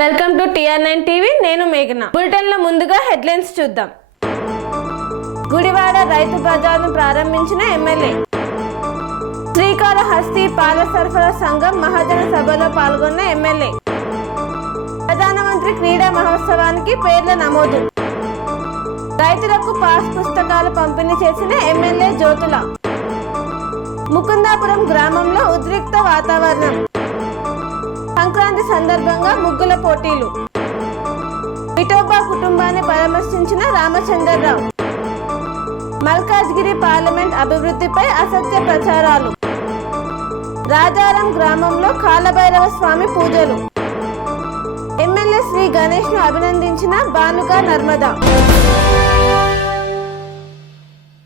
Welcome to TR9 TV. నేను మేఘన. బులెటిన్లో ముందుగా హెడ్లైన్స్ చూద్దాం. గుడివాడ రైతు బజార్ను ప్రారంభించిన ఎమ్మెల్యే. శ్రీకాళహస్తి పాల సరఫరా సంఘం మహాజన సభలో పాల్గొన్న ఎమ్మెల్యే. ప్రధానమంత్రి క్రీడా మహోత్సవానికి పేర్ల నమోదు. రైతులకు పాస్ పుస్తకాలు పంపిణీ చేసిన ఎమ్మెల్యే జ్యోతుల. ముకుందాపురం గ్రామంలో ఉద్రిక్త వాతావరణం. సంక్రాంతి సందర్భంగా ముగ్గుల పోటీలు. విఠోబా కుటుంబాన్ని పరామర్శించిన రామచంద్రరావు. మల్కాజ్గిరి పార్లమెంట్ అభివృద్ధిపై అసత్య ప్రచారాలు. రాజారం గ్రామంలో కాలభైరవ స్వామి పూజలు. ఎమ్మెల్యే శ్రీ గణేష్ ను అభినందించిన బానుగా నర్మదా.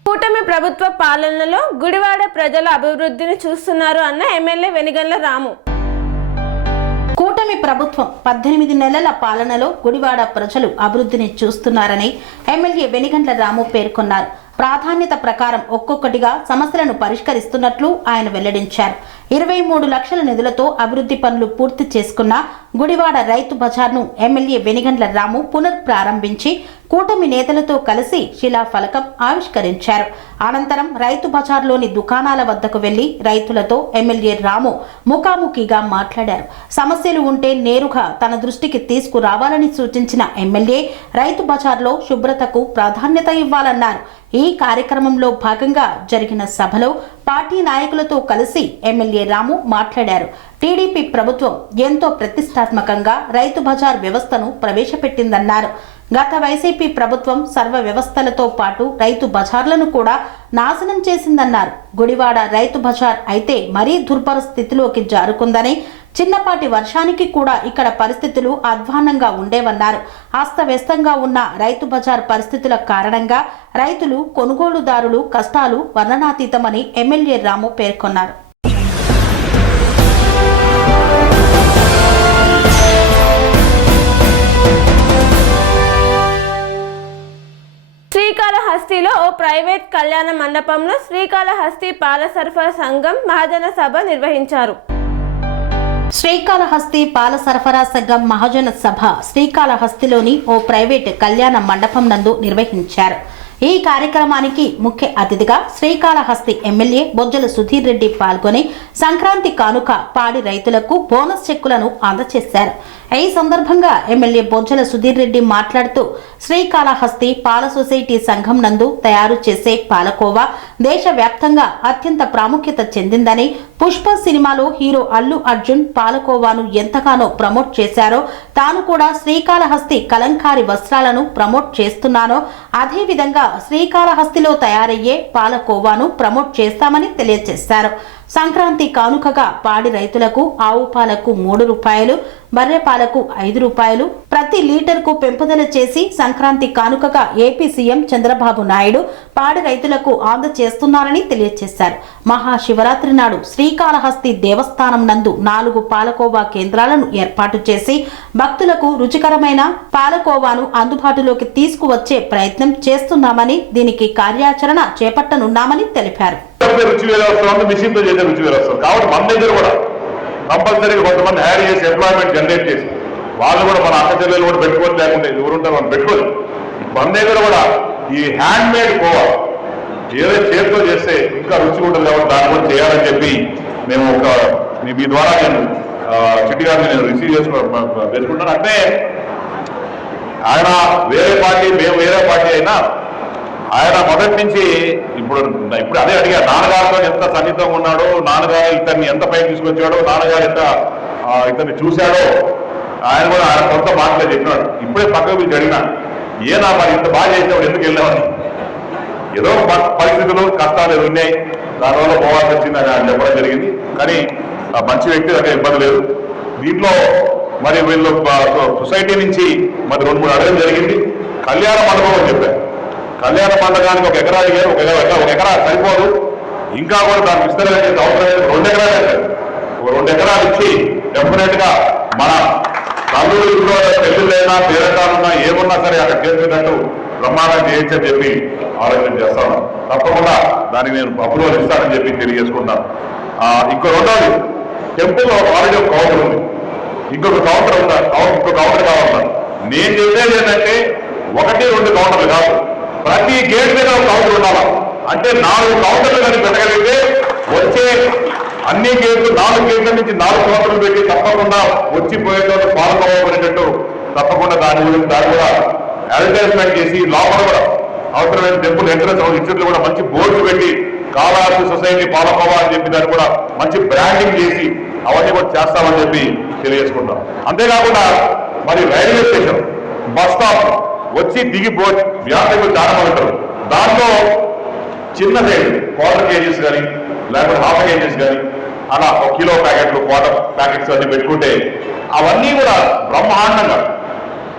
కూటమి ప్రభుత్వ పాలనలో గుడివాడ ప్రజల అభివృద్ధిని చూస్తున్నారు అన్న ఎమ్మెల్యే వెనిగండ్ల రాము. కూటమి ప్రభుత్వం 18 నెలల పాలనలో గుడివాడ ప్రజలు అభివృద్ధిని చూస్తున్నారని ఎమ్మెల్యే వెనిగండ్ల రాము పేర్కొన్నారు. ప్రాధాన్యత ప్రకారం ఒక్కొక్కటిగా సమస్యలను పరిష్కరిస్తున్నట్లు ఆయన వెల్లడించారు. 23 లక్షల నిధులతో అభివృద్ధి పనులు పూర్తి చేసుకున్న గుడివాడ రైతు బజార్ను ఎమ్మెల్యే వెనిగండ్ల రాము పునఃప్రారంభించి కూటమి నేతలతో కలిసి శిలాఫలకం ఆవిష్కరించారు. అనంతరం రైతు బజార్లోని దుకాణాల వద్దకు వెళ్లి రైతులతో ఎమ్మెల్యే రాము ముఖాముఖిగా మాట్లాడారు. సమస్యలు ఉంటే నేరుగా తన దృష్టికి తీసుకురావాలని సూచించిన ఎమ్మెల్యే రైతు బజార్లో శుభ్రతకు ప్రాధాన్యత ఇవ్వాలన్నారు. ఈ కార్యక్రమంలో భాగంగా జరిగిన సభలో పార్టీ నాయకులతో కలిసి ఎమ్మెల్యే రాము మాట్లాడారు. టీడీపీ ప్రభుత్వం ఎంతో ప్రతిష్టాత్మకంగా రైతు బజార్ వ్యవస్థను ప్రవేశపెట్టిందన్నారు. గత వైసీపీ ప్రభుత్వం సర్వ వ్యవస్థలతో పాటు రైతు బజార్లను కూడా నాశనం చేసిందన్నారు. గుడివాడ రైతు బజార్ అయితే మరీ దుర్భర స్థితిలోకి జారుకుందని, చిన్నపాటి వర్షానికి కూడా ఇక్కడ పరిస్థితులు అధ్వాన్నంగా ఉండేవన్నారు. అస్తవ్యస్తంగా ఉన్న రైతు బజార్ పరిస్థితుల కారణంగా రైతులు, కొనుగోలుదారులు కష్టాలు వర్ణనాతీతమని ఎమ్మెల్యే రాము పేర్కొన్నారు. శ్రీకాళహస్తిలో ఓ ప్రైవేట్ కళ్యాణ మండపంలో శ్రీకాళహస్తి పాల సరఫరా సంఘం మహాజన సభ నిర్వహించారు. శ్రీకాళహస్తి పాల సరఫరా సంఘం మహాజన సభ శ్రీకాళహస్తిలోని ఓ ప్రైవేట్ కళ్యాణ మండపం నందు నిర్వహించారు. ఈ కార్యక్రమానికి ముఖ్య అతిథిగా శ్రీకాళహస్తి ఎమ్మెల్యే బొజ్జల సుధీర్ రెడ్డి పాల్గొని సంక్రాంతి కానుక పాడి రైతులకు బోనస్ చెక్కులను అందజేశారు. ఈ సందర్భంగా ఎమ్మెల్యే బొజ్జల సుధీర్ రెడ్డి మాట్లాడుతూ శ్రీకాళహస్తి పాల సొసైటీ సంఘం నందు తయారు చేసే పాలకోవా దేశవ్యాప్తంగా అత్యంత ప్రాముఖ్యత చెందిందని, పుష్ప సినిమాలో హీరో అల్లు అర్జున్ పాలకోవాను ఎంతగానో ప్రమోట్ చేశారో తాను కూడా శ్రీకాళహస్తి కలంకారి వస్త్రాలను ప్రమోట్ చేస్తున్నానో అదేవిధంగా శ్రీకాళహస్తిలో తయారయ్యే పాలకోవాను ప్రమోట్ చేస్తామని తెలియజేశారు. సంక్రాంతి కానుకగా పాడి రైతులకు ఆవు పాలకు 3 రూపాయలు, బర్రె పాలకు 5 రూపాయలు ప్రతి లీటర్కు పెంపుదల చేసి సంక్రాంతి కానుకగా ఏపీ సీఎం చంద్రబాబు నాయుడు పాడి రైతులకు అందజేస్తున్నారని తెలియజేశారు. మహాశివరాత్రి నాడు శ్రీకాళహస్తి దేవస్థానం నందు 4 పాలకోవా కేంద్రాలను ఏర్పాటు చేసి భక్తులకు రుచికరమైన పాలకోవాను అందుబాటులోకి తీసుకువచ్చే ప్రయత్నం చేస్తున్నామని, దీనికి కార్యాచరణ చేపట్టనున్నామని తెలిపారు. రుచి వేరే వస్తుంది, మిషన్ తో చేసే రుచి వేరే వస్తుంది. కాబట్టి మన దగ్గర కూడా కంపల్సరీగా కొంతమంది హ్యాడ్ చేసి ఎంప్లాయ్మెంట్ జనరేట్ చేసి వాళ్ళు కూడా మన అక్క చెల్లెలు కూడా పెట్టుకోవాలి, లేకుంటే ఎవరుంటారు మనం పెట్టుకోవాలి. మన దగ్గర కూడా ఈ హ్యాండ్ మేడ్ కోవా ఏదైతే చేతితో చేస్తే ఇంకా రుచి ఉంటుంది కాబట్టి దాన్ని కూడా చేయాలని చెప్పి మేము మీ ద్వారా నేను చిట్టి గారిని నేను రిసీవ్ చేసుకుంటాను. అంటే ఆయన వేరే పార్టీ, మేము వేరే పార్టీ అయినా ఆయన మొదటి నుంచి ఇప్పుడు అదే అడిగా, నాన్నగారితో ఎంత సన్నిహితంగా ఉన్నాడో, నాన్నగారు ఇతన్ని ఎంత పైకి తీసుకొచ్చాడో, నాన్నగారు ఎంత ఇతన్ని చూశాడో ఆయన కూడా ఆయన కొంత మాటలే చెప్పినాడు. ఇప్పుడే పక్కకు పిలిచి అడిగినా, ఏనా మరి ఇంత బాగా చేసినప్పుడు ఎందుకు వెళ్ళామని. ఏదో పరిస్థితులు కష్టాలు ఉన్నాయి, దానివల్ల పోవాల్సి వచ్చింది అని ఆయన చెప్పడం జరిగింది. కానీ మంచి వ్యక్తి దగ్గర ఇబ్బంది లేదు. దీంట్లో మరి వీళ్ళు సొసైటీ నుంచి మరి 2-3 అడగడం జరిగింది. కళ్యాణ మండపం అని చెప్పారు. కళ్యాణ మండపానికి 1 ఎకరా అడిగారు. 1 ఎకరా సరిపోదు, ఇంకా కూడా దానికి విస్తరణ చేసే అవసరం లేదు. 2 ఎకరాలు వేశారు. 2 ఎకరాలు ఇచ్చి డెఫినెట్ గా మన తల్లులు ఇంట్లో పెళ్లిళ్ళైనా పేరంటాలున్నా ఏమున్నా సరే అక్కడ చేసుకున్నట్టు బ్రహ్మాండం చేయొచ్చని చెప్పి ఆలోచన చేస్తాను. తప్పకుండా దానికి నేను అప్రూవల్ ఇస్తానని చెప్పి తెలియజేసుకుంటాను. ఇంకో రెండోది, టెంపుల్ ఆల్రెడీ ఒక కౌంటర్ ఉంది. ఇంకొక కౌంటర్ కావాలన్నారు. నేను చెప్పేది ఏంటంటే 1-2 కౌంటర్లు కాదు, ప్రతి గేట్ మీద ఒక కౌంటర్ ఉండాలి. అంటే 4 కౌంటర్లు కానీ పెట్టగలిగితే వచ్చే అన్ని గేట్లు 4 గేట్ల నుంచి 4 కౌంటర్లు పెట్టి తప్పకుండా వచ్చిపోయేటోళ్ళు పాల్గొనేటట్టు తప్పకుండా దాని కూడా అడ్వర్టైజ్మెంట్ చేసి లోపల కూడా అవసరమైన టెంపుల్ ఎంట్రన్స్ ఇన్స్టిట్యూట్లు కూడా మంచి బోర్డు పెట్టి కాళహస్తి సొసైటీ పాలకోవా అని చెప్పి దాన్ని కూడా మంచి బ్రాండింగ్ చేసి అవన్నీ కూడా చేస్తామని చెప్పి తెలియజేసుకుంటాం. అంతేకాకుండా మరి రైల్వే స్టేషన్, బస్ స్టాప్ వచ్చి దిగిపో వ్యాపారులు చాలా మంది ఉంటారు. దాంట్లో చిన్న సైజు 1/4 kgs కానీ లేకపోతే 1/2 kgs కానీ అలా 1 కిలో ప్యాకెట్లు 1/4 ప్యాకెట్స్ అన్ని పెట్టుకుంటే అవన్నీ కూడా బ్రహ్మాండంగా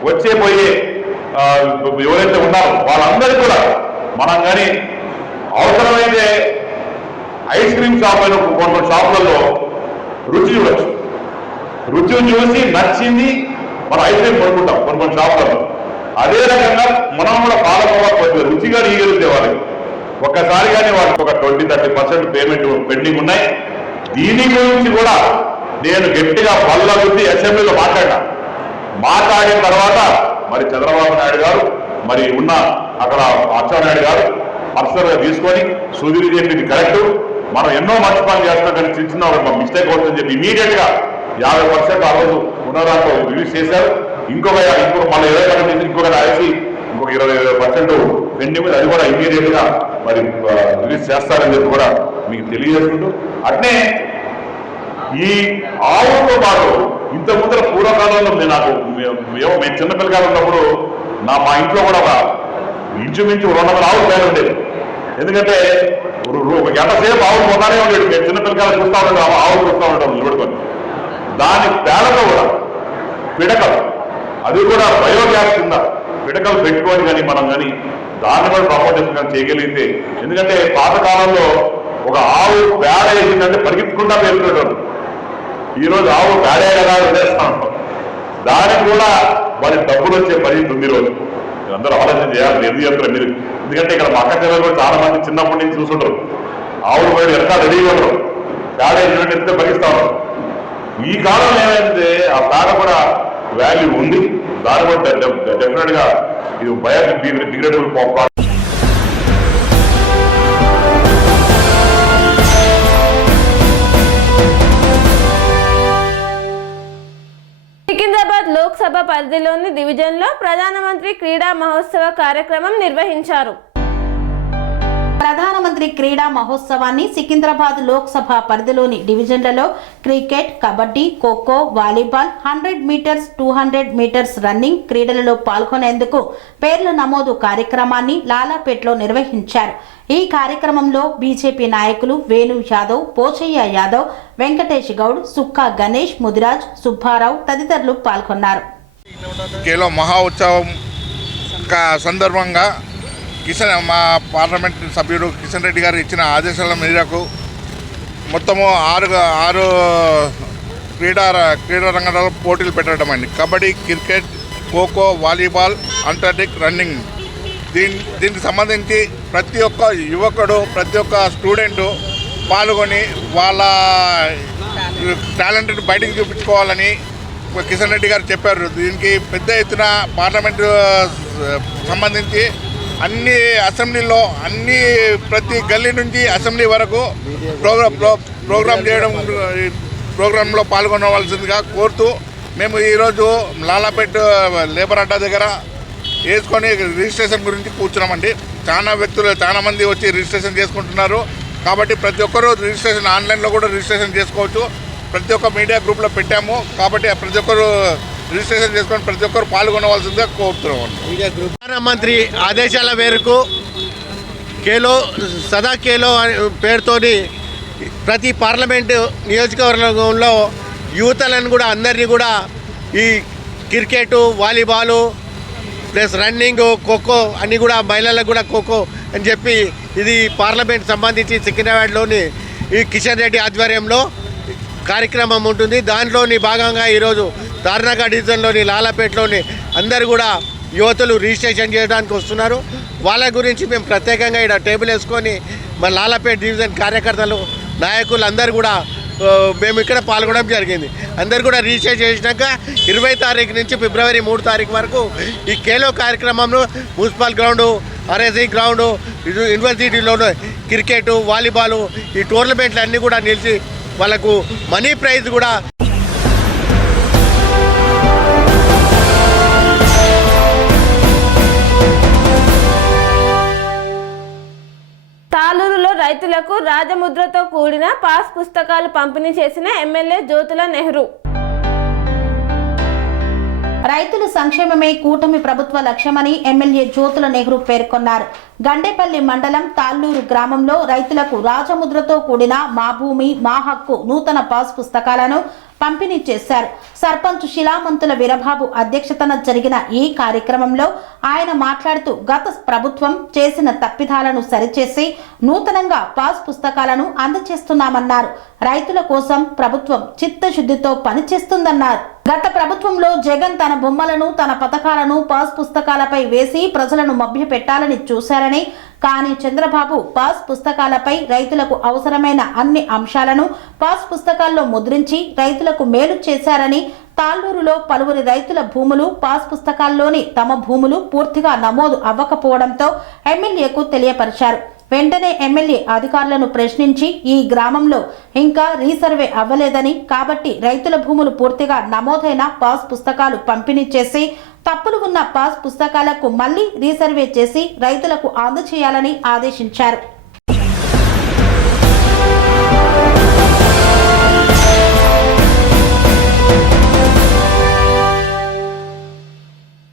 వచ్చే పోయే ఎవరైతే ఉన్నారో వాళ్ళందరికీ కూడా మనం కానీ అవసరమైతే ఐస్ క్రీమ్ షాప్ అయిన కొన్ని షాపులలో రుచి చూడొచ్చు. రుచిని చూసి నచ్చింది మనం ఐస్ క్రీమ్ కొనుక్కుంటాం కొన్ని షాపులలో. అదే రకంగా మనం కూడా పాలకోవా కొద్దిగా రుచిగా ఇవ్వగలిగితే వాళ్ళకి ఒక్కసారి కానీ వాళ్ళకి ఒక 20-30% పేమెంట్ పెండింగ్ ఉన్నాయి. దీని గురించి కూడా నేను గట్టిగా బల్ల గురించి అసెంబ్లీలో మాట్లాడిన తర్వాత మరి చంద్రబాబు నాయుడు గారు మరి ఉన్న అక్కడ అచ్చెన్నాయుడు గారు పర్సనల్గా తీసుకొని సుధీర్ చెప్పింది కరెక్ట్, మనం ఎన్నో మంచి పనులు చేస్తాం కానీ చిన్న మిస్టేక్ అవుతుందని చెప్పి ఇమీడియట్ గా 50% ఆ రోజు ఉన్న దాంట్లో రిలీజ్ చేశారు. ఇంకొక మళ్ళీ 20% ఇంకొక రాసి ఇంకొక 20% పెండింగ్ మీద అది కూడా ఇమీడియట్ గా మరి రిలీజ్ చేస్తారని చెప్పి కూడా మీకు తెలియజేసుకుంటూ, అట్నే ఈ ఆవుతో పాటు ఇంత ముందర పూర్వకాలంలో మేము చిన్నపిల్లగా ఉన్నప్పుడు మా ఇంట్లో కూడా ఒక ఇంచుమించు 200 ఆవులు పేరు ఉండేది. ఎందుకంటే ఒక గంట సేపు ఆవులు పోతానే ఉండేది. మేము చిన్నపిల్లగా చూస్తూ ఉంటాం, ఆవులు చూస్తూ ఉంటాం నిలబడుకొని. దాని పేడతో కూడా పిడకలు, అది కూడా బయోగ్యాస్ కింద పిడకలు పెట్టుకొని కానీ మనం కానీ దాన్ని కూడా ప్రమోట్ చేయగలిగితే, ఎందుకంటే పాతకాలంలో ఒక ఆవు పేడ వేసిందంటే పరిగెత్తుకుంటా పేరుకునేటోళ్ళు. ఈరోజు ఆవు పేడే కదా వదిలేస్తా ఉంటాం. దానికి కూడా వారి డబ్బులు వచ్చే పరిస్థితి ఉంది. రోజు అందరూ ఆలోచన చేయాలి ఎందుకు చెప్తారు మీరు. ఎందుకంటే ఇక్కడ మా అక్క చెల్లెలు కూడా చాలా మంది చిన్నప్పటి నుంచి చూసుంటారు. ఆవులు పోయి ఎంత రెడీగా ఉంటారు, పేడ వేసినట్టు ఎంత పరిగిస్తా ఉంటారు. ఈ కాలంలో ఏమైంది, ఆ పేడ కూడా వాల్యూ ఉంది. దాని కూడా డెఫినెట్ గా ఇది బయోడిగ్రేడబుల్ ప్రోడక్ట్. సికింద్రాబాద్ లోక్సభ పరిధిలోని డివిజన్లో ప్రధానమంత్రి క్రీడా మహోత్సవ కార్యక్రమం నిర్వహించారు. ప్రధానమంత్రి క్రీడా మహోత్సవాన్ని సికింద్రాబాద్ లోక్సభ పరిధిలోని డివిజన్లలో cricket, kabaddi, kho kho, volleyball, 100 metres, 200 metres running క్రీడలలో పాల్గొనేందుకు పేర్ల నమోదు కార్యక్రమాన్ని లాలాపేట్లో నిర్వహించారు. ఈ కార్యక్రమంలో బీజేపీ నాయకులు వేణు యాదవ్, పోచయ్య యాదవ్, వెంకటేష్ గౌడ్, సుక్కా గణేష్, ముదిరాజ్, సుబ్బారావు తదితరులు పాల్గొన్నారు. ఖేలో మహా ఉత్సవం సందర్భంగా మా పార్లమెంట్ సభ్యుడు కిషన్ రెడ్డి గారు ఇచ్చిన ఆదేశాల మేరకు మొత్తము 6 క్రీడా రంగంలో పోటీలు పెట్టడం అండి. Kabaddi, cricket, kho kho, volleyball, athletic, running. దీనికి సంబంధించి ప్రతి ఒక్క యువకుడు, ప్రతి ఒక్క స్టూడెంటు పాల్గొని వాళ్ళ టాలెంట్ని బయటకు చూపించుకోవాలని కిషన్ రెడ్డి గారు చెప్పారు. దీనికి పెద్ద ఎత్తున పార్లమెంటు సంబంధించి అన్ని అసెంబ్లీలో ప్రతి గల్లీ నుంచి అసెంబ్లీ వరకు ప్రోగ్రాంలో పాల్గొనవలసిందిగా కోరుతూ మేము ఈరోజు లాలాపేట్ లేబర్ అడ్డా దగ్గర వేసుకొని రిజిస్ట్రేషన్ గురించి కూర్చున్నామండి. చాలా మంది వచ్చి రిజిస్ట్రేషన్ చేసుకుంటున్నారు. కాబట్టి ప్రతి ఒక్కరూ రిజిస్ట్రేషన్ ఆన్లైన్లో కూడా రిజిస్ట్రేషన్ చేసుకోవచ్చు. ప్రతి ఒక్క మీడియా గ్రూప్లో పెట్టాము. కాబట్టి ప్రతి ఒక్కరు రిజిస్ట్రేషన్ చేసుకొని ప్రతి ఒక్కరు పాల్గొనవలసిందిగా కోరుతున్నాం. ప్రధానమంత్రి ఆదేశాల మేరకు సదా ఖేలో పేరుతోని ప్రతి పార్లమెంటు నియోజకవర్గంలో యువతలను కూడా అందరినీ కూడా ఈ cricket, volleyball plus running, kho kho అన్నీ కూడా మహిళలకు కూడా ఖోఖో అని చెప్పి ఇది పార్లమెంట్ సంబంధించి సికింద్రాబాద్లోని ఈ కిషన్ రెడ్డి ఆధ్వర్యంలో కార్యక్రమం ఉంటుంది. దాంట్లోని భాగంగా ఈరోజు తార్నాక డివిజన్లోని లాలాపేటలోని అందరూ కూడా యువతులు రిజిస్ట్రేషన్ చేయడానికి వస్తున్నారు. వాళ్ళ గురించి మేము ప్రత్యేకంగా ఇక్కడ టేబుల్ వేసుకొని మన లాలాపేట డివిజన్ కార్యకర్తలు, నాయకులు అందరూ కూడా మేము ఇక్కడ పాల్గొనడం జరిగింది. అందరు కూడా రిజిస్టర్ చేసినాక 20 తారీఖు నుంచి ఫిబ్రవరి 3 తారీఖు వరకు ఈ ఖేలో కార్యక్రమంలో మున్సిపల్ గ్రౌండు, ఆర్ఎస్ఐ గ్రౌండు, యూనివర్సిటీలో క్రికెట్, వాలీబాల్ ఈ టోర్నమెంట్లు అన్నీ కూడా నిలిచి వాళ్ళకు మనీ ప్రైజ్ కూడా. తాలూరులో రైతులకు రాజముద్రతో కూడిన పాస్ పుస్తకాలు పంపిణీ చేసిన ఎమ్మెల్యే జ్యోతుల నెహ్రూ. రైతుల సంక్షేమమే కూటమి ప్రభుత్వ లక్ష్యమని ఎమ్మెల్యే జ్యోతుల నెహ్రూ పేర్కొన్నారు. గండేపల్లి మండలం తాళ్ళూరు గ్రామంలో రైతులకు రాజముద్రతో కూడిన మా భూమి మా హక్కు నూతన పాస్ పుస్తకాలను పంపిణీ చేశారు. సర్పంచ్ శిలామంతుల వీరబాబు అధ్యక్షతన జరిగిన ఈ కార్యక్రమంలో ఆయన మాట్లాడుతూ గత ప్రభుత్వం చేసిన తప్పిదాలను సరిచేసి నూతనంగా పాస్ పుస్తకాలను అందజేస్తున్నామన్నారు. రైతుల కోసం ప్రభుత్వం చిత్తశుద్ధితో పనిచేస్తుందన్నారు. గత ప్రభుత్వంలో జగన్ తన బొమ్మలను తన పథకాలను పాస్ పుస్తకాలపై వేసి ప్రజలను మభ్యపెట్టాలని చూశారని, కానీ చంద్రబాబు పాస్ పుస్తకాలపై రైతులకు అవసరమైన అన్ని అంశాలను పాస్ పుస్తకాల్లో ముద్రించి రైతులకు మేలు చేశారని, తాళ్ళూరులో పలువురి రైతుల భూములు పాస్ పుస్తకాల్లోని తమ భూములు పూర్తిగా నమోదు అవ్వకపోవడంతో ఎమ్మెల్యేకు తెలియపరిచారు. వెంటనే ఎమ్మెల్యే అధికారులను ప్రశ్నించి ఈ గ్రామంలో ఇంకా రీసర్వే అవ్వలేదని, కాబట్టి రైతుల భూములు పూర్తిగా నమోదైన పాస్ పుస్తకాలు పంపిణీ చేసి తప్పులు ఉన్న పాస్ పుస్తకాలకు మళ్లీ రీసర్వే చేసి రైతులకు అందజేయాలని ఆదేశించారు.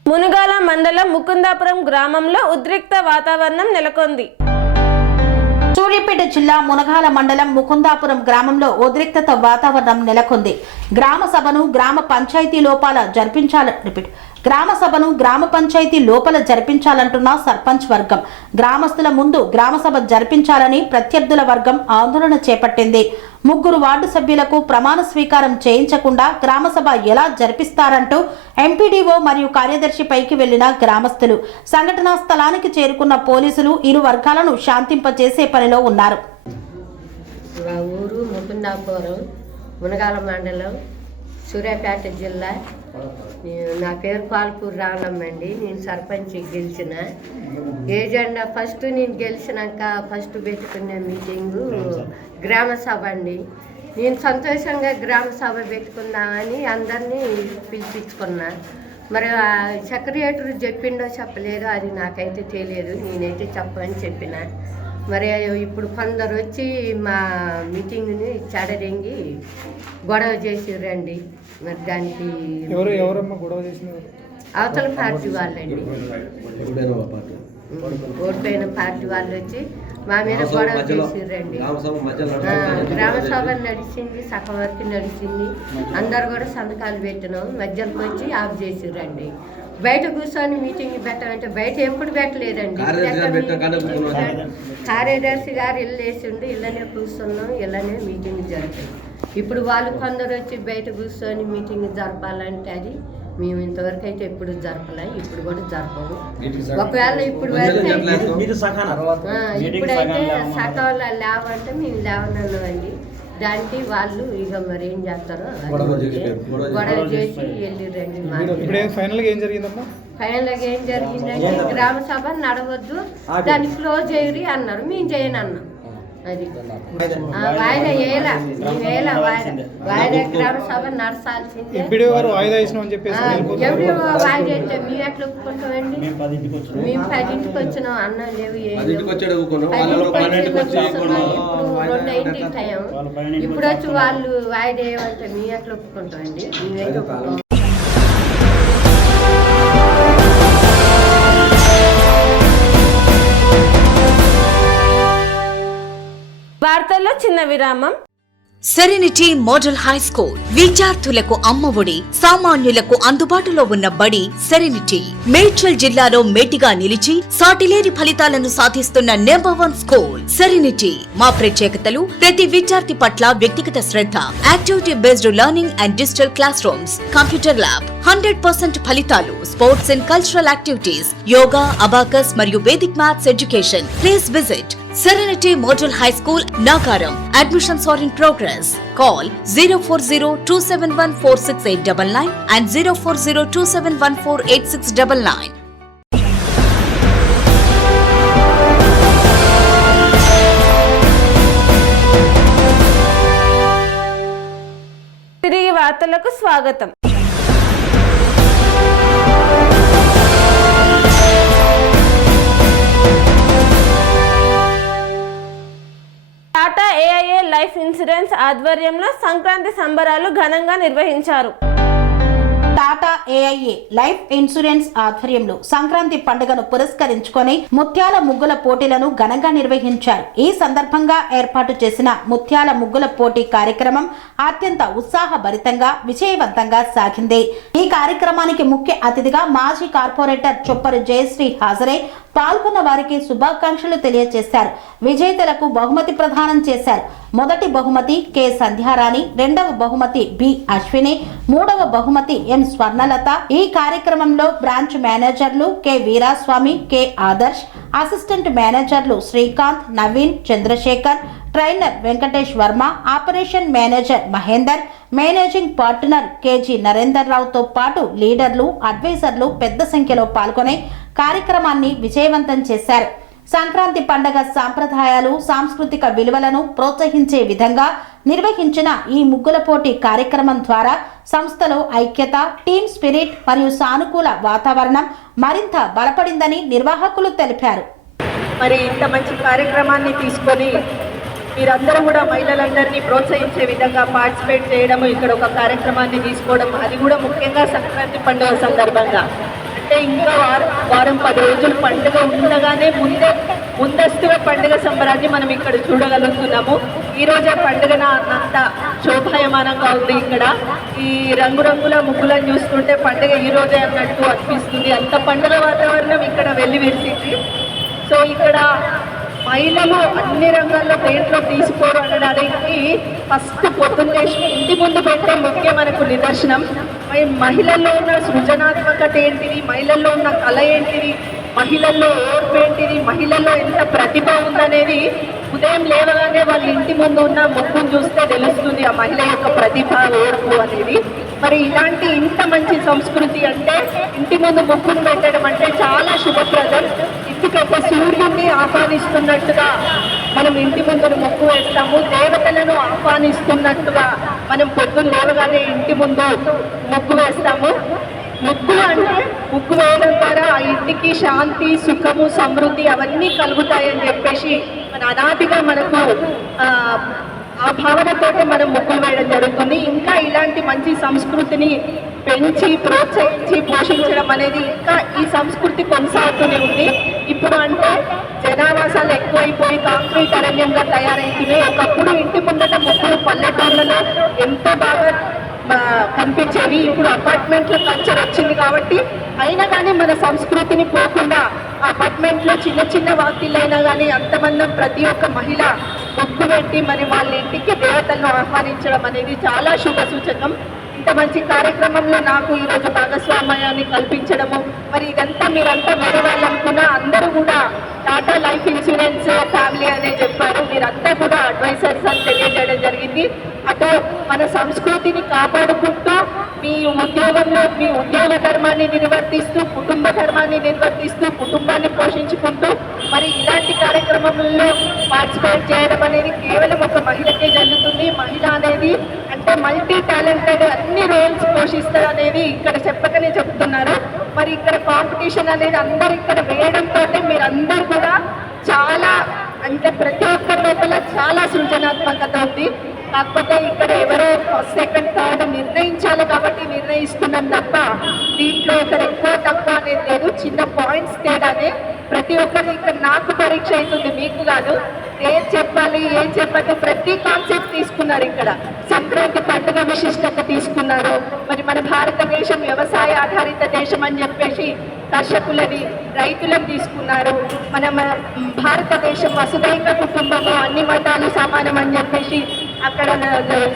మునుగాల మండలం ముకుందాపురం గ్రామంలో ఉద్రిక్త వాతావరణం నెలకొంది. సూర్యాపేట జిల్లా మునగాల మండలం ముకుందాపురం గ్రామంలో ఉద్రిక్తత వాతావరణం నెలకొంది. గ్రామ సభను గ్రామ పంచాయతీ లోపల జరిపించాలంటున్న సర్పంచ్ వర్గం. గ్రామస్తుల ముందు గ్రామసభ జరిపించాలని ప్రత్యర్థుల వర్గం ఆందోళన చేపట్టింది. 3 వార్డు సభ్యులకు ప్రమాణ స్వీకారం చేయించకుండా గ్రామసభ ఎలా జరిపిస్తారంటూ ఎంపీడీఓ మరియు కార్యదర్శి పైకి వెళ్లిన గ్రామస్తులు. సంఘటనా స్థలానికి చేరుకున్న పోలీసులు ఇరు వర్గాలను శాంతింపజేసే పనిలో ఉన్నారు. మా ఊరు ముకుందాపురం, మునగాల మండలం, సూర్యాపేట జిల్లా. నా పేరు పాల్పూర్ రానమ్మండి. నేను సర్పంచ్ గెలిచిన ఏజెండా ఫస్ట్ నేను గెలిచినాక ఫస్ట్ పెట్టుకున్న మీటింగు గ్రామ సభ అండి. నేను సంతోషంగా గ్రామ సభ పెట్టుకుందామని అందరినీ పిలిపించుకున్నా. మరి సెక్రటరీ చెప్పిండో చెప్పలేదో అది నాకైతే తెలియదు. నేనైతే చెప్పని చెప్పిన. మరి ఇప్పుడు కొందరు వచ్చి మా మీటింగ్ని చెడరెంగి గొడవ చేసిర్రండి. మరి దానికి అవతల పార్టీ వాళ్ళండి, ఓడిపోయిన పార్టీ వాళ్ళు వచ్చి మా మీద గొడవ చేసిర్రండి. గ్రామ సభ నడిచింది, సగం వరకు నడిచింది. అందరు కూడా సంతకాలు పెట్టినాం. మధ్యలోకి వచ్చి ఆఫ్ చేసిర్రండి. బయట కూర్చొని మీటింగ్ పెట్టాలంటే బయట ఎప్పుడు పెట్టలేదండి. కార్యదర్శి గారు వెళ్ళేసిండు, ఇళ్ళనే కూర్చున్నాం, ఇళ్ళనే మీటింగ్ జరిగింది. ఇప్పుడు వాళ్ళు కొందరు వచ్చి బయట కూర్చొని మీటింగ్ జరపాలంటే అది మేము ఇంతవరకు అయితే ఎప్పుడు జరపలే, ఇప్పుడు కూడా జరపము. ఒకవేళ ఇప్పుడైతే సకాల లేవంటే మేము లేవనన్నామండి. దానికి వాళ్ళు ఇక మరి ఏం చేస్తారో గొడవ చేసి వెళ్ళిరండి. ఫైనల్గా ఏం జరిగిందంటే గ్రామ సభ నడవద్దు, దాన్ని క్లోజ్ చేయరి అన్నారు. మేము చేయను అన్నాం. అది వాయిదా వేయాల వాయిదా గ్రామ సభ నడసాల్సిందే. ఎవరి వాయిదా అయితే మేము ఎట్లా ఒప్పుకుంటామండి? మేము 10ంటికి వచ్చినాం, అన్నం లేవు, ఏం లేవు. 2 టైం. ఇప్పుడు వచ్చి వాళ్ళు వాయిదా వేయమంటే మేము ఎట్లా ఒప్పుకుంటామండి? మేమైతే ఒప్పుకుంటాం. వార్తల్లో చిన్న విరామం. సెరెనిటీ మోడల్ హై స్కూల్ విద్యార్థులకు అమ్మఒడి, సామాన్యులకు అందుబాటులో ఉన్న బడి సెరెనిటీ. మేడ్చల్ జిల్లాలో మేటిగా నిలిచి సాటిలేని ఫలితాలను సాధిస్తున్న నంబర్ 1 స్కూల్ సెరెనిటీ. మా ప్రత్యేకతలు ప్రతి విద్యార్థి పట్ల వ్యక్తిగత శ్రద్ధ, activity based learning and digital classrooms, computer lab, 100% ఫలితాలు, sports and cultural activities, yoga, abacus మరియు Vedic maths education. Please visit Serenity Model High School, Nagaram. Admissions are in progress. Call 040-271-46899 and 040-271-48699. తిరిగి వార్తలకు స్వాగతం. Tata AIA life insurance ఆధ్వర్యంలో సంక్రాంతి సంబరాలు ఘనంగా నిర్వహించారు. Tata AIA life insurance ఆధ్వర్యంలో సంక్రాంతి పండుగను పురస్కరించుకొని ముత్యాల ముగ్గుల పోటీలను ఘనంగా నిర్వహించారు. ఈ సందర్భంగా ఏర్పాటు చేసిన ముత్యాల ముగ్గుల పోటీ కార్యక్రమం అత్యంత ఉత్సాహభరితంగా విజయవంతంగా సాగింది. ఈ కార్యక్రమానికి ముఖ్య అతిథిగా మాజీ కార్పొరేటర్ చొప్పరి జయశ్రీ హాజరై పాల్గొన్న వారికి శుభాకాంక్షలు తెలియజేశారు. విజేతలకు బహుమతి ప్రదానం చేశారు. మొదటి బహుమతి కె సంధ్యారాణి, రెండవ బహుమతి బి అశ్విని, మూడవ బహుమతి ఎం స్వర్ణలత. ఈ కార్యక్రమంలో బ్రాంచ్ మేనేజర్లు K Veeraswamy, K Adarsh, assistant మేనేజర్లు Srikanth, Naveen, Chandrashekar, trainer Venkatesh Varma, operation manager Mahender, managing partner KG Narender రావుతో పాటు లీడర్లు, అడ్వైజర్లు పెద్ద సంఖ్యలో పాల్గొని కార్యక్రమాన్ని విజయవంతం చేశారు. సంక్రాంతి పండుగ సాంప్రదాయాలు, సాంస్కృతిక విలువలను ప్రోత్సహించే విధంగా నిర్వహించిన ఈ ముగ్గుల పోటీ కార్యక్రమం ద్వారా సంస్థలో ఐక్యత, టీమ్ స్పిరిట్ మరియు సానుకూల వాతావరణం మరింత బలపడిందని నిర్వాహకులు తెలిపారు. మరి ఇంత మంచి కార్యక్రమాన్ని తీసుకొని మీరందరూ కూడా మహిళలందరినీ ప్రోత్సహించే విధంగా పార్టిసిపేట్ చేయడం, ఇక్కడ ఒక కార్యక్రమాన్ని తీసుకోవడం, అది కూడా ముఖ్యంగా సంక్రాంతి పండుగ సందర్భంగా. అంటే ఇంకా వారం 10 రోజులు పండుగ ఉండగానే ముందస్తుగా పండుగ సంబరాన్ని మనం ఇక్కడ చూడగలుగుతున్నాము. ఈరోజే పండుగ అంత శోభాయమానంగా ఉంది. ఇక్కడ ఈ రంగురంగుల ముగ్గులను చూస్తుంటే పండుగ ఈరోజే అన్నట్టు అనిపిస్తుంది. అంత పండుగ వాతావరణం ఇక్కడ వెళ్ళి విరిసింది. సో ఇక్కడ మహిళలు అన్ని రంగాల్లో దేంట్లో తీసుకోరు అనడానికి ఫస్ట్ పొద్దున్న ఇంటి ముందు పెట్టే ముఖ్య మనకు నిదర్శనం. మహిళల్లో ఉన్న సృజనాత్మకత ఏంటిది, మహిళల్లో ఉన్న కళ ఏంటిది, మహిళల్లో ఓర్పు ఏంటిది, మహిళల్లో ఎంత ప్రతిభ ఉందనేది ఉదయం లేవగానే వాళ్ళ ఇంటి ముందు ఉన్న ముగ్గును చూస్తే తెలుస్తుంది ఆ మహిళ యొక్క ప్రతిభ, ఓర్పు అనేది. మరి ఇలాంటి ఇంత మంచి సంస్కృతి అంటే ఇంటి ముందు ముగ్గును పెట్టడం అంటే చాలా శుభప్రదం. ఇంటికొక సూర్యుడిని ఆహ్వానిస్తున్నట్టుగా మనం ఇంటి ముందు ముగ్గు వేస్తాము. దేవతలను ఆహ్వానిస్తున్నట్టుగా మనం పొద్దున్న లేవగానే ఇంటి ముందు ముగ్గు వేస్తాము. ముగ్గు అంటే ముగ్గు వేయడం ద్వారా ఆ ఇంటికి శాంతి, సుఖము, సమృద్ధి అవన్నీ కలుగుతాయని చెప్పేసి మన అనాదిగా మనకు ఆ భావనతో మనం ముగ్గులు వేయడం జరుగుతుంది. ఇంకా ఇలాంటి మంచి సంస్కృతిని పెంచి ప్రోత్సహించి పోషించడం అనేది ఇంకా ఈ సంస్కృతి కొనసాగుతూనే ఉంది. ఇప్పుడు అంటే జనావాసాలు ఎక్కువైపోయి కాంక్రీట్ అరణ్యంగా తయారైంది. ఒకప్పుడు ఇంటి ముందట ముగ్గులు పల్లెటూర్లలో ఎంతో బాగా కనిపించేవి. ఇప్పుడు అపార్ట్మెంట్ల కల్చర్ వచ్చింది కాబట్టి అయినా కానీ మన సంస్కృతిని పోకుండా అపార్ట్మెంట్లో చిన్న చిన్న వాకిళ్ళైనా కానీ అంతమంది ప్రతి ఒక్క మహిళ ముగ్గు పెట్టి మరి వాళ్ళ ఇంటికి దేవతలను ఆహ్వానించడం అనేది చాలా శుభ సూచకం. ఇంత మంచి కార్యక్రమంలో నాకు ఈరోజు భాగస్వామ్యాన్ని కల్పించడము, మరి ఇదంతా మీరంతా వేరే వాళ్ళు అనుకున్నా అందరూ కూడా టాటా లైఫ్ ఇన్సూరెన్స్ ఫ్యామిలీ అనే చెప్పారు. మీరంతా కూడా అడ్వైజర్స్ అని తెలియజేయడం జరిగింది. అటు మన సంస్కృతిని కాపాడుకుంటూ మీ ఉద్యోగంలో మీ ఉద్యోగ ధర్మాన్ని నిర్వర్తిస్తూ, కుటుంబ ధర్మాన్ని నిర్వర్తిస్తూ, కుటుంబాన్ని పోషించుకుంటూ మరి ఇలాంటి కార్యక్రమంలో పార్టిసిపేట్ చేయడం అనేది కేవలం ఒక మహిళకే జరుగుతుంది. మహిళ అనేది అంటే మల్టీ టాలెంటెడ్, అన్ని రోల్స్ పోషిస్తారు అనేది ఇక్కడ చెప్పకనే చెప్తున్నారు. మరి ఇక్కడ కాంపిటీషన్ అనేది అందరు ఇక్కడ వేయడంతో మీరందరూ కూడా చాలా అంటే ప్రతి ఒక్కరి లోపల చాలా సృజనాత్మకత ఉంది. కాకపోతే ఇక్కడ ఎవరో ఫస్ట్, సెకండ్, థర్డ్ నిర్ణయించాలి కాబట్టి నిర్ణయిస్తున్నాం తప్ప దీంట్లో ఇక్కడ ఎక్కువ తక్కువ అనేది లేదు. చిన్న పాయింట్స్ తేడానే. ప్రతి ఒక్కరు ఇక్కడ నాకు పరీక్ష అవుతుంది, మీకు కాదు. ఏం చెప్పాలి, ఏం చెప్పాలి, ప్రతి కాన్సెప్ట్ తీసుకున్నారు. ఇక్కడ సంక్రాంతి పండుగ విశిష్టత తీసుకున్నారు. మరి మన భారతదేశం వ్యవసాయ ఆధారిత దేశం అని చెప్పేసి కర్షకులని, రైతులను తీసుకున్నారు. మన భారతదేశం వసుదైక కుటుంబము, అన్ని మతాలు సమానం అని చెప్పేసి అక్కడ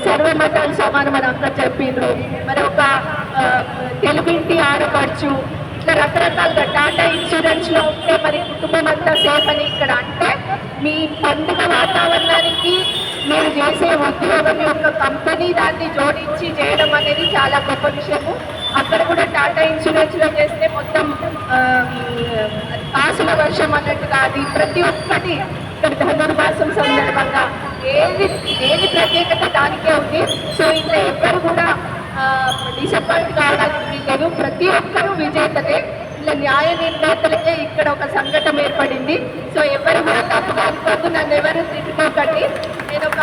సర్వ మతాలు సమానం అని అక్కడ చెప్పిండ్రు. మరి ఒక తెలుగింటి ఆడపడుచు, ఇట్లా రకరకాలుగా టాటా ఇన్సూరెన్స్ లో ఉంటే మరి కుటుంబం అంతా సేఫ్ అని ఇక్కడ అంటే మీ పండుగ వాతావరణానికి మీరు చేసే ఉద్యోగం యొక్క కంపెనీ దాన్ని జోడించి చేయడం అనేది చాలా గొప్ప విషయము. అక్కడ కూడా టాటా ఇన్సూరెన్స్లో చేస్తే మొత్తం కాసుల వర్షం అన్నట్టుగా అది ప్రతి ఒక్కటి ఇక్కడ ధనుర్మాసం సందర్భంగా ఏది ప్రత్యేకత దానికే ఉంది. సో ఇంట్లో ఎవ్వరు కూడా డిసప్పాయింట్ కావడానికి లేదు. ప్రతి ఒక్కరూ విజేతలే. ఇలా న్యాయ నిర్ణేతలకే ఇక్కడ ఒక సంఘటన ఏర్పడింది. సో ఎవరు కూడా తప్పుగా అనుకోవద్దు, నన్ను ఎవరు తిట్టుకోకండి. నేను ఒక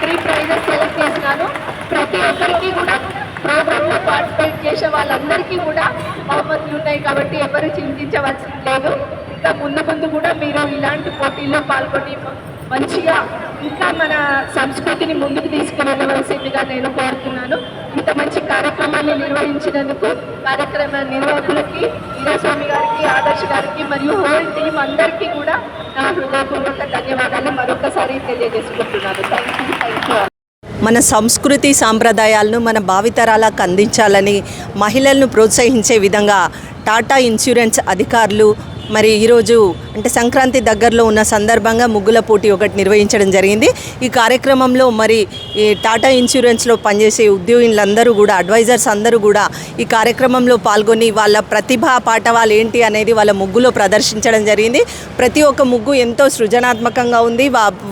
3 ప్రైజెస్ సెలెక్ట్ చేసినాను. ప్రతి ఒక్కరికి కూడా ప్రోగ్రాంలో పార్టిసిపేట్ చేసే వాళ్ళందరికీ కూడా బహుమతులు ఉన్నాయి కాబట్టి ఎవరు చింతించవలసి లేదు. ఇంకా ముందు కూడా మీరు ఇలాంటి పోటీల్లో పాల్గొని మంచిగా ఇంకా మన సంస్కృతిని ముందుకు తీసుకువెళ్ళవలసిందిగా నేను కోరుతున్నాను. ఇంత మంచి కార్యక్రమాన్ని నిర్వహించినందుకు కార్యక్రమ నిర్వాహకులకి, వీరస్వామి గారికి, ఆదర్శ్ గారికి మరియు హోల్ టీం అందరికీ కూడా నా హృదయపూర్వక ధన్యవాదాలు మరొకసారి తెలియజేసుకుంటున్నాను. Thank you. మన సంస్కృతి సాంప్రదాయాలను మన భావితరాలకు అందించాలని మహిళలను ప్రోత్సహించే విధంగా టాటా ఇన్సూరెన్స్ అధికారులు మరి ఈరోజు అంటే సంక్రాంతి దగ్గరలో ఉన్న సందర్భంగా ముగ్గుల పోటీ ఒకటి నిర్వహించడం జరిగింది. ఈ కార్యక్రమంలో మరి ఈ టాటా ఇన్సూరెన్స్లో పనిచేసే ఉద్యోగులందరూ కూడా, అడ్వైజర్స్ అందరూ కూడా ఈ కార్యక్రమంలో పాల్గొని వాళ్ళ ప్రతిభా పాఠవాలు ఏంటి అనేది వాళ్ళ ముగ్గులో ప్రదర్శించడం జరిగింది. ప్రతి ఒక్క ముగ్గు ఎంతో సృజనాత్మకంగా ఉంది.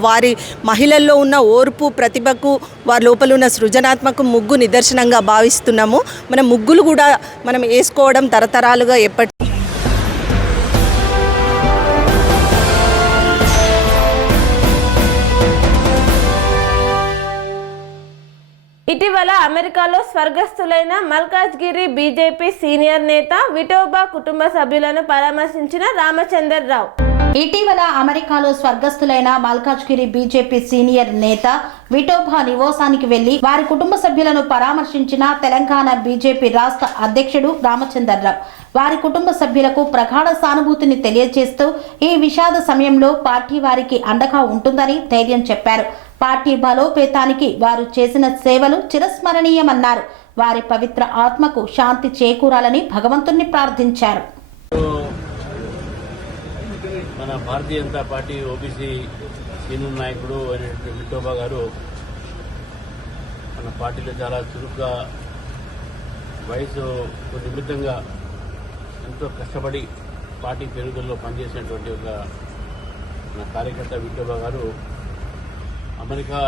వారి మహిళల్లో ఉన్న ఓర్పు, ప్రతిభకు, వారి లోపల ఉన్న సృజనాత్మక ముగ్గు నిదర్శనంగా భావిస్తున్నాము. మన ముగ్గులు కూడా మనం వేసుకోవడం తరతరాలుగా ఎప్పటి ఇటీవల అమెరికాలో స్వర్గస్థులైన మల్కాజ్గిరి బీజేపీ సీనియర్ నేత విఠోబా కుటుంబ సభ్యులను పరామర్శించిన రామచందర్రావు. ఇటీవల అమెరికాలో స్వర్గస్థులైన మల్కాజ్గిరి బీజేపీ సీనియర్ నేత విఠోబా నివాసానికి వెళ్లి వారి కుటుంబ సభ్యులను పరామర్శించిన తెలంగాణ బీజేపీ రాష్ట్ర అధ్యక్షుడు రామచందర్రావు వారి కుటుంబ సభ్యులకు ప్రగాఢ సానుభూతిని తెలియజేస్తూ ఈ విషాద సమయంలో పార్టీ వారికి అండగా ఉంటుందని ధైర్యం చెప్పారు. పార్టీ బలోపేతానికి వారు చేసిన సేవలు చిరస్మరణీయమన్నారు. వారి పవిత్ర ఆత్మకు శాంతి చేకూరాలని భగవంతుణ్ణి ప్రార్థించారు. మన Bharatiya Janata party OBC senior నాయకుడు అయినటువంటి విఠోబా గారు మన పార్టీలో చాలా చురుగ్గా వయసు నిమిత్తంగా ఎంతో కష్టపడి పార్టీ పెరుగుదలలో పనిచేసినటువంటి ఒక మన కార్యకర్త విఠోబా గారు అమెరికా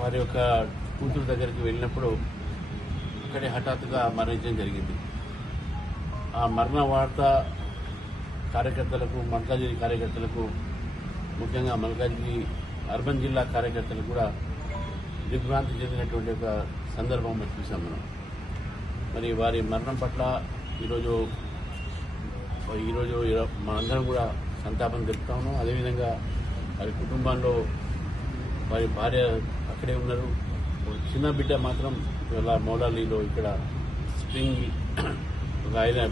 వారి యొక్క కూతురు దగ్గరికి వెళ్ళినప్పుడు అక్కడే హఠాత్తుగా మరణించడం జరిగింది. ఆ మరణ వార్త కార్యకర్తలకు, మల్కాజ్గిరి కార్యకర్తలకు, ముఖ్యంగా మల్కాజ్గిరి అర్బన్ జిల్లా కార్యకర్తలకు కూడా దిగ్భ్రాంతి చెందినటువంటి ఒక సందర్భం మనం చూసాం. మరి వారి మరణం పట్ల ఈరోజు మనందరం కూడా సంతాపం తెలుపుతా ఉన్నాం. అదేవిధంగా వారి కుటుంబంలో వారి భార్య అక్కడే ఉన్నారు. చిన్న బిడ్డ మాత్రం ఇలా మౌలాలీలో ఇక్కడ స్ప్రింగ్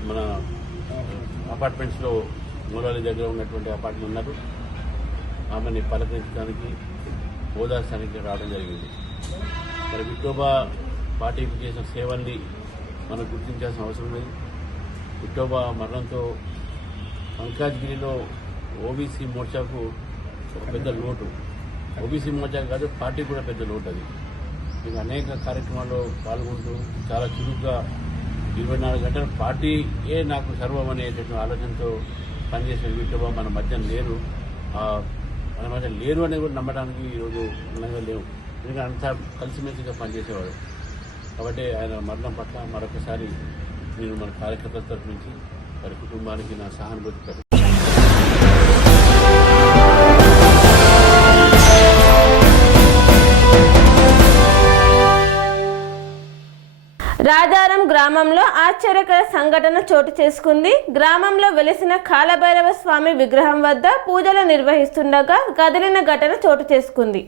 మన అపార్ట్మెంట్స్లో మౌలాలి దగ్గర ఉన్నటువంటి అపార్ట్మెంట్ ఉన్నారు. ఆమెని పలకరించడానికి, ఓదార్చడానికి రావడం జరిగింది. మరి విఠోబా పార్టీకి చేసిన సేవల్ని మనం గుర్తించాల్సిన అవసరం లేదు. విఠోబా మరణంతో మల్కాజ్గిరిలో ఓబీసీ మోర్చాకు ఒక పెద్ద లోటు, ఓబీసీ మోర్చా కాదు పార్టీ కూడా పెద్ద లోటు. అది ఇంకా అనేక కార్యక్రమాల్లో పాల్గొంటూ చాలా చురుగ్గా 24 గంటల పార్టీయే నాకు సర్వం అనేటువంటి ఆలోచనతో పనిచేసే విఠోబా మన మధ్య లేరు. మన మధ్య లేరు అనేది కూడా నమ్మడానికి ఈరోజు అందంగా లేవు. ఎందుకంటే అంతా కలిసిమెలిసిగా పనిచేసేవాడు. కాబట్టి ఆయన మరణం పట్ల మరొకసారి నేను మన కార్యకర్తల తరఫు నుంచి వారి కుటుంబానికి నా సహానుభూతి. రాజారం గ్రామంలో ఆశ్చర్యకర సంఘటన చోటు చేసుకుంది. గ్రామంలో వెలిసిన కాలభైరవ స్వామి విగ్రహం వద్ద పూజలు నిర్వహిస్తుండగా కదిలిన ఘటన చోటు చేసుకుంది.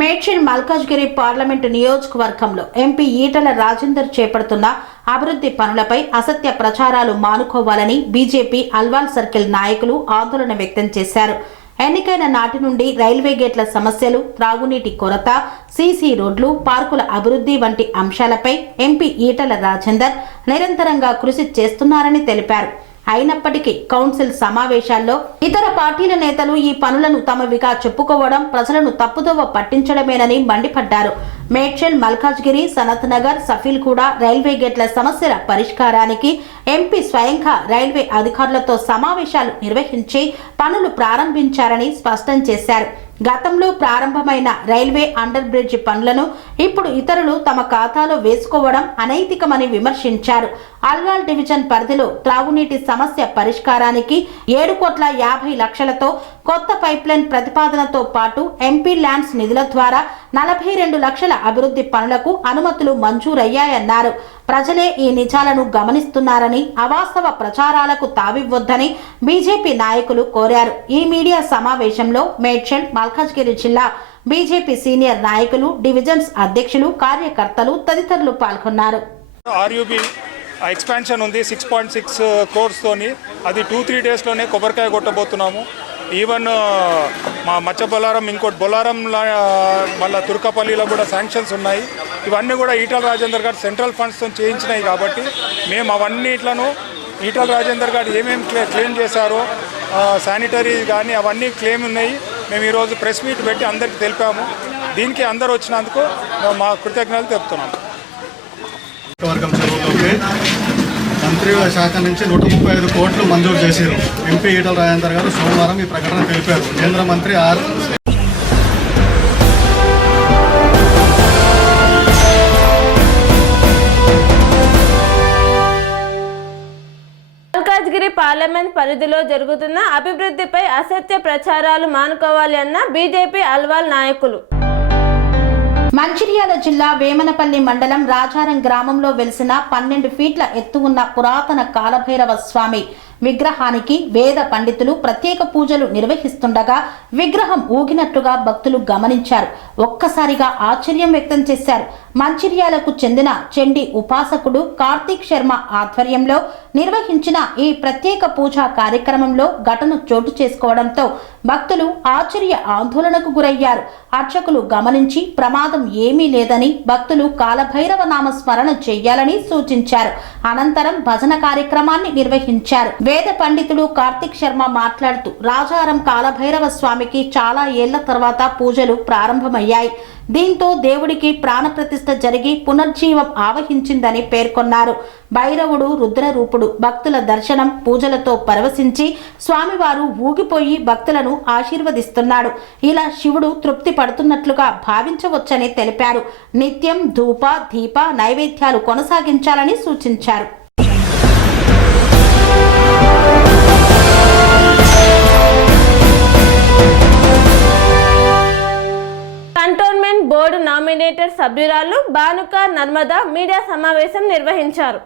మేడ్చల్ మల్కాజ్గిరి పార్లమెంటు నియోజకవర్గంలో ఎంపీ ఈటల రాజేందర్ చేపడుతున్న అభివృద్ధి పనులపై అసత్య ప్రచారాలు మానుకోవాలని బీజేపీ అల్వాల్ సర్కిల్ నాయకులు ఆందోళన వ్యక్తం చేశారు. ఎన్నికైన నాటి నుండి రైల్వే గేట్ల సమస్యలు, త్రాగునీటి కొరత, సీసీ రోడ్లు, పార్కుల అభివృద్ధి వంటి అంశాలపై ఎంపీ ఈటల రాజేందర్ నిరంతరంగా కృషి చేస్తున్నారని తెలిపారు. అయినప్పటికీ కౌన్సిల్ సమావేశాల్లో ఇతర పార్టీల నేతలు ఈ పనులను తమవిగా చెప్పుకోవడం ప్రజలను తప్పుదోవ పట్టించడమేనని మండిపడ్డారు. మేడ్చల్, మల్కాజ్గిరి, సనత్ నగర్, సఫీల్గూడ రైల్వే గేట్ల సమస్యల పరిష్కారానికి ఎంపీ స్వయంగా రైల్వే అధికారులతో సమావేశాలు నిర్వహించి పనులు ప్రారంభించారని స్పష్టం చేశారు. గతంలో ప్రారంభమైన రైల్వే అండర్ బ్రిడ్జ్ పనులను ఇప్పుడు ఇతరులు తమ ఖాతాలో వేసుకోవడం అనైతికమని విమర్శించారు. అల్వాల్ డివిజన్ పరిధిలో త్రాగునీటి సమస్య పరిష్కారానికి 7,50,00,000తో కొత్త పైప్లైన్ ప్రతిపాదనతో పాటు ఎంపీ ల్యాండ్స్ నిధుల ద్వారా 42 లక్షల అభివృద్ధి పనులకు అనుమతులు మంజూరయ్యాయన్నారు. ప్రజలే ఈ నిజాలను గమనిస్తున్నారని, అవాస్తవ ప్రచారాలకు తావివ్వొద్దని బీజేపీ నాయకులు కోరారు. ఈ మీడియా సమావేశంలో మేడ్చల్, మల్కాజ్గిరి జిల్లా బీజేపీ సీనియర్ నాయకులు, డివిజన్స్ అధ్యక్షులు, కార్యకర్తలు తదితరులు పాల్గొన్నారు. ఆర్యూబీ ఎక్స్పాన్షన్ ఉంది 6.6 crores-తోని. అది 2-3 డేస్లోనే కొబ్బరికాయ కొట్టబోతున్నాము. ఈవెన్ మా మచ్చ బొలారం, ఇంకోటి బొలారం, మళ్ళీ తుర్కపల్లిలో కూడా శాంక్షన్స్ ఉన్నాయి. ఇవన్నీ కూడా ఈటల రాజేందర్ గారు సెంట్రల్ ఫండ్స్తో చేయించినాయి కాబట్టి మేము అవన్నిట్లను ఈటల రాజేందర్ గారు ఏమేమి క్లెయిమ్ చేశారో శానిటరీ కానీ అవన్నీ క్లెయిమ్ ఉన్నాయి. మేము ఈరోజు ప్రెస్ మీట్ పెట్టి అందరికీ తెలిపాము. దీనికి అందరూ వచ్చినందుకు మా కృతజ్ఞతలు తెలుపుతున్నాము. వర్గం చెరువులోకి మంత్రి శాఖ నుంచి 135 కోట్లు మంజూరు చేశారు. ఎంపీ ఈటల రాజేందర్ గారు సోమవారం ఈ ప్రకటన తెలిపారు. కేంద్ర మంత్రి మల్కాజ్గిరి పార్లమెంట్ పరిధిలో జరుగుతున్న అభివృద్ధిపై అసత్య ప్రచారాలు మానుకోవాలి అన్న బీజేపీ అల్వాల్ నాయకులు. మంచిర్యాల జిల్లా వేమనపల్లి మండలం రాజారం గ్రామంలో వెలిసిన 12 ఫీట్ల ఎత్తు ఉన్న పురాతన కాలభైరవ స్వామి విగ్రహానికి వేద పండితులు ప్రత్యేక పూజలు నిర్వహిస్తుండగా విగ్రహం ఊగినట్లుగా భక్తులు గమనించారు. ఒక్కసారిగా ఆశ్చర్యం వ్యక్తం చేశారు. మంచిర్యాలకు చెందిన చండీ ఉపాసకుడు కార్తీక్ శర్మ ఆధ్వర్యంలో నిర్వహించిన ఈ ప్రత్యేక పూజా కార్యక్రమంలో ఘటన చోటు చేసుకోవడంతో భక్తులు ఆశ్చర్య ఆందోళనకు గురయ్యారు. అర్చకులు గమనించి ప్రమాదం ఏమీ లేదని, భక్తులు కాలభైరవ నామ స్మరణ చెయ్యాలని సూచించారు. అనంతరం భజన కార్యక్రమాన్ని నిర్వహించారు. వేద పండితుడు కార్తీక్ శర్మ మాట్లాడుతూ రాజారం కాలభైరవ స్వామికి చాలా ఏళ్ల తర్వాత పూజలు ప్రారంభమయ్యాయి. దీంతో దేవుడికి ప్రాణప్రతిష్ఠ జరిగి పునర్జీవం ఆవహించిందని పేర్కొన్నారు. భైరవుడు రుద్రరూపుడు. భక్తుల దర్శనం, పూజలతో పరవశించి స్వామివారు ఊగిపోయి భక్తులను ఆశీర్వదిస్తున్నాడు. ఇలా శివుడు తృప్తి పడుతున్నట్లుగా భావించవచ్చని తెలిపారు. నిత్యం ధూప, దీప నైవేద్యాలు కొనసాగించాలని సూచించారు. కంటోన్మెంట్ బోర్డు నామినేటెడ్ సభ్యురాలు భానుక నర్మదా మీడియా సమావేశం నిర్వహించారు.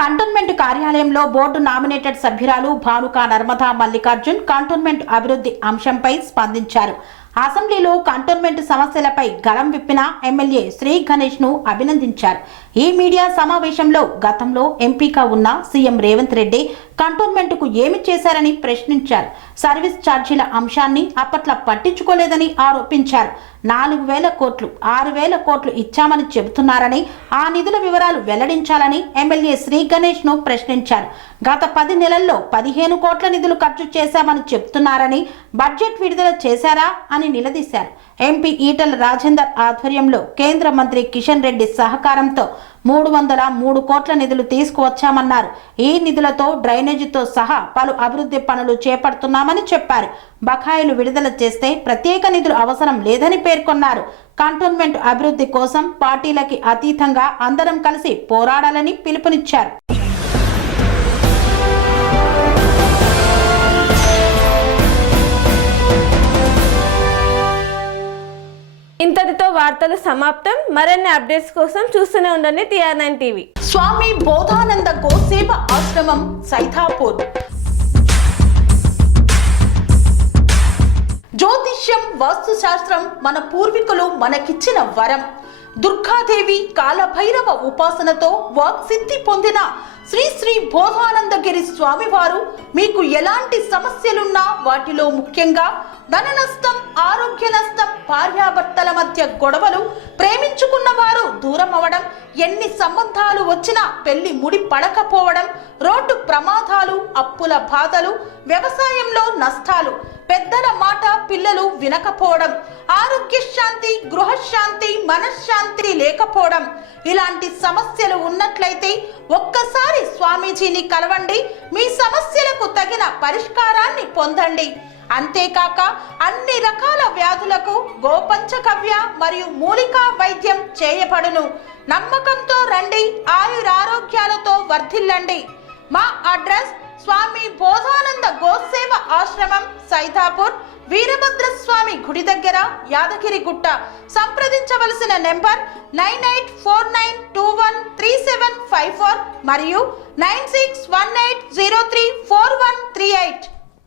కంటోన్మెంట్ కార్యాలయంలో బోర్డు నామినేటెడ్ సభ్యురాలు భానుక నర్మదా మల్లికార్జున్ కంటోన్మెంట్ అభివృద్ధి అంశంపై స్పందించారు. అసెంబ్లీలో కంటోన్మెంట్ సమస్యలపై గళం విప్పిన ఎమ్మెల్యే శ్రీ గణేష్ ను అభినందించారు. ఈ మీడియా సమావేశంలో గతంలో ఎంపీగా ఉన్న సీఎం రేవంత్ రెడ్డి కంటోన్మెంట్ కు ఏమి చేశారని ప్రశ్నించారు. సర్వీస్ ఛార్జీల అంశాన్ని అప్పట్లో పట్టించుకోలేదని ఆరోపించారు. 4,000 కోట్లు 6,000 కోట్లు ఇచ్చామని చెబుతున్నారని, ఆ నిధుల వివరాలు వెల్లడించాలని ఎమ్మెల్యే శ్రీ గణేష్ ను ప్రశ్నించారు. గత 10 నెలల్లో 15 కోట్ల నిధులు ఖర్చు చేశామని చెబుతున్నారని, బడ్జెట్ విడుదల చేశారా అని నిలదీశారు. ఎంపీ ఈటల రాజేందర్ ఆధ్వర్యంలో కేంద్ర మంత్రి కిషన్ రెడ్డి సహకారంతో 303 కోట్ల నిధులు తీసుకువచ్చామన్నారు. ఈ నిధులతో డ్రైనేజీతో సహా పలు అభివృద్ధి పనులు చేపడుతున్నామని చెప్పారు. బకాయిలు విడుదల చేస్తే ప్రత్యేక నిధులు అవసరం లేదని పేర్కొన్నారు. కంటోన్మెంట్ అభివృద్ధి కోసం పార్టీలకి అతీతంగా అందరం కలిసి పోరాడాలని పిలుపునిచ్చారు. ఇంతటితో వార్తలు సమాప్తం. మరిన్ని అప్డేట్స్ కోసం చూస్తూనే ఉండండి TR9 టీవీ. స్వామి బోధానంద గోసేవ ఆశ్రమం సైథాపూర్. జ్యోతిష్యం, వాస్తు శాస్త్రం మన పూర్వీకులు మనకిచ్చిన వరం. దుర్గాదేవి, కాలభైరవ ఉపాసనతో వాక్సిద్ధి పొందిన శ్రీ శ్రీ బోధానందగిరి స్వామివారు మీకు ఎలాంటి సమస్యలున్నా, వాటిలో ముఖ్యంగా ధన నష్టం, ఆరోగ్య నష్టం, భార్యాభర్తల మధ్య గొడవలు, ప్రేమించుకున్న వారు దూరం అవడం, ఎన్ని సంబంధాలు వచ్చినా పెళ్లి ముడి పడకపోవడం, రోడ్డు ప్రమాదాలు, అప్పుల బాధలు, వ్యవసాయంలో నష్టాలు, పెద్దల మాట పిల్లలు వినకపోవడం, ఆరోగ్య శాంతి, గృహశాంతి, మనశ్శాంతి లేకపోవడం, ఇలాంటి సమస్యలు ఉన్నట్లయితే ఒక్కసారి స్వామీజీని కలవండి. మీ సమస్యలకు తగిన పరిష్కారాన్ని పొందండి. అంతేకాక అన్ని రకాల వ్యాధులకు గోపంచగవ్య మరియు మూలికా వైద్యం చేయబడును. నమ్మకంతో రండి, ఆయురారోగ్యాలతో వర్ధిల్లండి. మా అడ్రస్ స్వామి బోధానంద గోసేవ ఆశ్రమం, సైదాపూర్, వీరభద్రస్వామి గుడి దగ్గర, యాదగిరిగుట్ట. సంప్రదించవలసిన నెంబర్ 9849213754 మరియు 9618034138.